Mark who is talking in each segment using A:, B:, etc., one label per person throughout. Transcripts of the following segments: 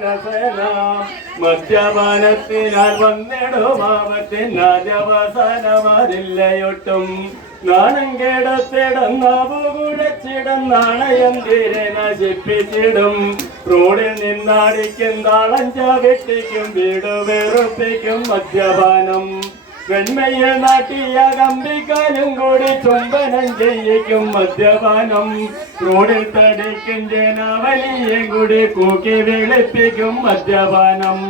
A: കസന മദ്യപാനത്തിനാൽ വന്നിടും ആപത്തിനവസാനമതില്ലയൊട്ടും നാണം കേടത്തിടന്നാവുകുഴച്ചിടം നാണയന്തിരെ നശിപ്പിച്ചിടും. റോഡിൽ നിന്നാടിക്കും താളം വെട്ടിക്കും വീട് വെറുപ്പിക്കും മദ്യപാനം. വെണ്മയെ നാട്ടിയ കമ്പിക്കാലും കൂടി ചുംബനം ചെയ്യിക്കും മദ്യപാനം. റോഡിൽ തടിക്കും ജനാവലിയും കൂടി കൂക്കി വിളിപ്പിക്കും മദ്യപാനം.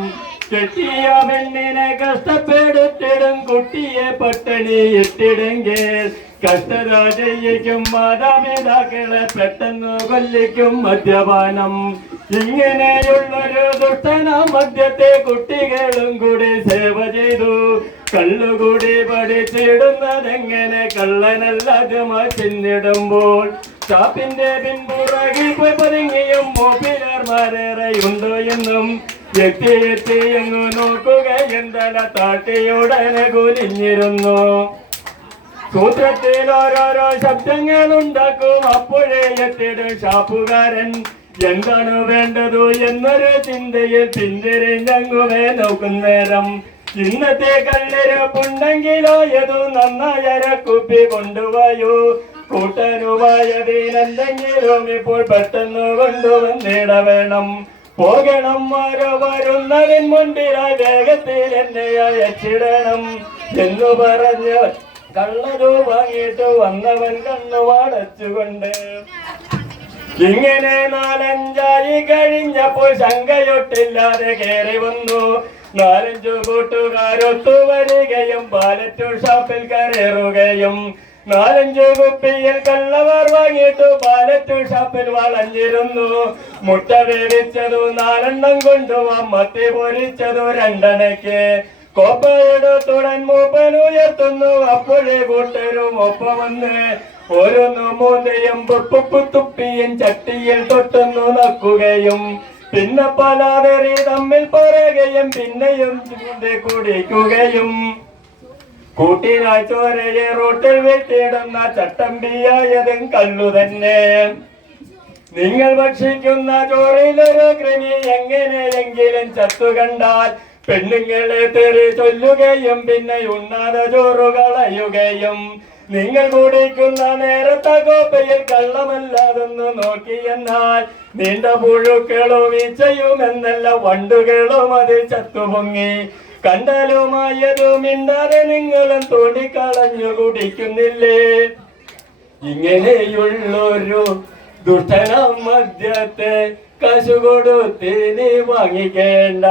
A: കെട്ടിയ പെണ്ണിനെ കഷ്ടപ്പെടുത്തിടും കുട്ടിയെ പട്ടണി ഇട്ടിടുങ്കിൽ കഷ്ടത ചെയ്യിക്കും മാതാപിതാക്കളെ പെട്ടെന്ന് കൊല്ലിക്കും മദ്യപാനം. ഇങ്ങനെയുള്ളൊരു ദുഷ്ടന മദ്യത്തെ കുട്ടികളും കൂടി സേവ ചെയ്തു. കള്ളുകൂടി പഠിച്ചിടുന്നതെങ്ങനെ? കള്ളനല്ലാതെ ചെന്നിടുമ്പോൾ ചാപ്പിന്റെ പിൻപുറകിൽ പോയി പതുങ്ങിയും മോപ്പിലാർമാരേറെയുണ്ടോ എന്നും എത്തി എത്തി എങ്ങു നോക്കുക എന്തല താട്ടിയുടനെ കുലിഞ്ഞിരുന്നു സൂത്രത്തിൽ ഓരോരോ ശബ്ദങ്ങൾ ഉണ്ടാക്കും അപ്പോഴേ എത്തിയിടും ഷാപ്പുകാരൻ എന്താണ് വേണ്ടതു എന്നൊരു ചിന്തയിൽ പിന്തിരിഞ്ഞങ്ങുവേ നോക്കുന്നേരം. ഇന്നത്തെ കള്ളിരപ്പുണ്ടെങ്കിലോ ഏതു നന്നായര കുപ്പി കൊണ്ടുപോയോ കൂട്ടനുമായതിനെന്തെങ്കിലും ഇപ്പോൾ പെട്ടെന്ന് കൊണ്ടുവന്നിട വേണം പോകണം ആരോ വരുന്നതിൻ മുൻപിലായി വേഗത്തിൽ എന്നെ അയച്ചിടണം എന്നു പറഞ്ഞ് കള്ളരു വാങ്ങിയിട്ട് വന്നവൻ കണ്ണു വാടച്ചുകൊണ്ട്. ഇങ്ങനെ നാലഞ്ചായി കഴിഞ്ഞപ്പോൾ ശങ്കയൊട്ടില്ലാതെ കയറി വന്നു. നാലഞ്ചു കൂട്ടുകാരൊത്തു വരികയും പാലറ്റു ഷാപ്പിൽ കയറുകയും നാലഞ്ചു കുപ്പിയിൽ കള്ളവർ വാങ്ങിയിട്ടു പാലറ്റു ഷാപ്പിൽ വളഞ്ഞിരുന്നു. മുട്ട വേവിച്ചതു നാലെണ്ണം കൊണ്ടുവാ മത്തി പൊരിച്ചതു രണ്ടെണ്ണയ്ക്ക് കോപ്പയെടുത്തുടൻ മൂപ്പൻ ഉയർത്തുന്നു. അപ്പോഴേ കൂട്ടരും ഒപ്പമെന്ന് ഓരോന്നു മൂന്നയും തുപ്പിയും ചട്ടിയിൽ തൊട്ടുന്നു നക്കുകയും. പിന്നെ പലാതെറി തമ്മിൽ പറയുകയും പിന്നെയും കുടിക്കുകയും? കൂട്ടിനായി ചോരയെ റോട്ടിൽ വെട്ടിയിടുന്ന ചട്ടമ്പിയായതും കള്ളു തന്നെ. നിങ്ങൾ ഭക്ഷിക്കുന്ന ചോറിലൊരു കൃമി എങ്ങനെയെങ്കിലും ചത്തു കണ്ടാൽ പെണ്ണുങ്ങളെ തെറി ചൊല്ലുകയും പിന്നെ ഉണ്ണാതെ ചോറു കളയുകയും നിങ്ങൾ കുടിക്കുന്ന നേരത്തെ കോപ്പയിൽ കള്ളമല്ലാതെന്ന് നോക്കിയെന്നാൽ നീണ്ട പുഴുക്കളും ഈച്ചയുമെന്നല്ല വണ്ടുകളും അതിൽ ചത്തുപൊങ്ങി. കണ്ടാലുമായതും മിണ്ടാതെ നിങ്ങളും തോണ്ടിക്കളഞ്ഞു കുടിക്കുന്നില്ലേ? ഇങ്ങനെയുള്ളൊരു ദുഷ്ടനം മദ്യത്തെ കശു കൊടുത്തിന് വാങ്ങിക്കേണ്ട.